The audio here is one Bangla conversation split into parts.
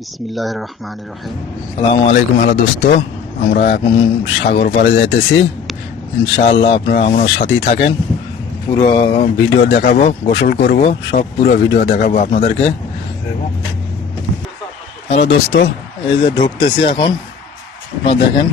বিসমিল্লাহ রহমান রহিম। সালামু আলাইকুম হ্যালো দোস্ত, আমরা এখন সাগর পাড়ে যাইতেছি। ইনশাআল্লাহ আপনারা আমরা সাথেই থাকেন। পুরো ভিডিও দেখাবো, গোসল করব, সব পুরো ভিডিও দেখাবো আপনাদেরকে। হ্যালো দোস্ত, এই যে ঢুকতেছি এখন, আপনারা দেখেন।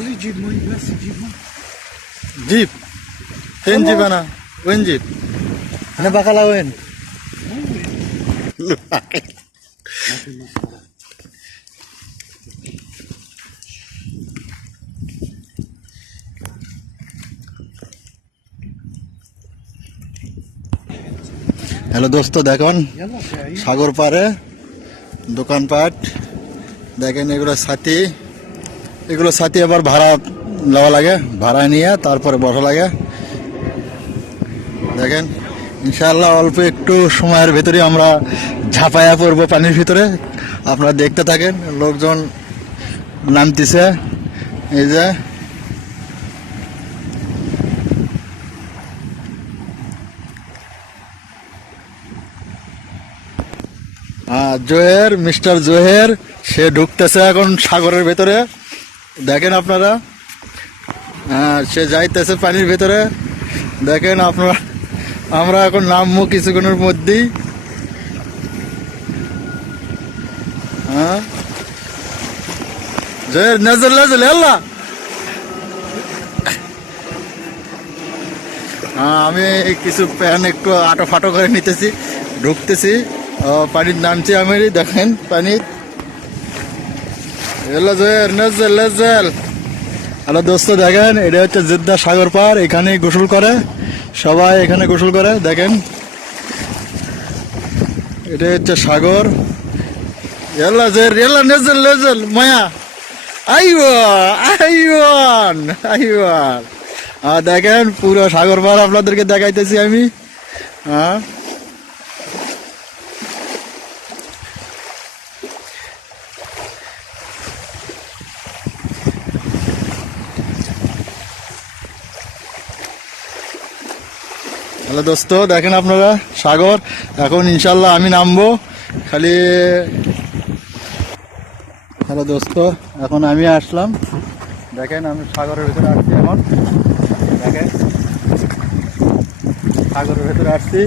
খালি জিপ মই বাস জিপ জিপ? হেন জিপ না ওয়েন জিপ। মানে বাকালা ওয়েন? হ্যালো দোস্ত দেখুন সাগর পাড়ে দোকানপাট দেখেন এগুলো সাথী এগুলো সাথে আবার ভাড়া নেওয়া লাগে, ভাড়া নিয়ে তারপরে বসা লাগে। দেখেন, ইনশাআল্লাহ অল্প একটু সময়ের ভেতরে আমরা ঝাঁপায়া পড়ব পানির ভিতরে। আপনারা দেখতে থাকেন, লোকজন নামতেছে। এই যে জোহের, মিস্টার জোহের, সে ঢুকতেছে এখন সাগরের ভেতরে। দেখেন আপনারা হ্যাঁ সে যাইতেছে পানির ভেতরে। দেখেন আপনারা, আমরা এখন নামবো কিছুক্ষণের মধ্যেই। হ্যাঁ। নজর নজর আল্লাহ। হ্যাঁ আমি কিছু প্যান একটু আটো ফাটো করে নিতেছি, ঢুকতেছি। পানির নামছি আমি দেখেন পানির। এলো জয়ের নজল নজল হ্যালো দোস্ত, দেখেন, এটা হচ্ছে জিদ্দা সাগর পার এখানে গোসল করে। সবাই এখানে গোসল করে, দেখেন। এটা হচ্ছে সাগর। এলা জয়ের এলা নজল নজল মায়া। আইও আইওয়ান আইওয়ান আর দেখেন, পুরো সাগর পার আপনাদেরকে দেখাইতেছি আমি। হ্যাঁ? হ্যালো দোস্ত, দেখেন আপনারা, সাগর। এখন ইনশাল্লাহ আমি নামবো। খালি হ্যালো দোস্ত, এখন আমি আসলাম। দেখেন, আমি সাগরের ভিতরে আসছি এখন। দেখেন, সাগরের ভেতরে আসছি।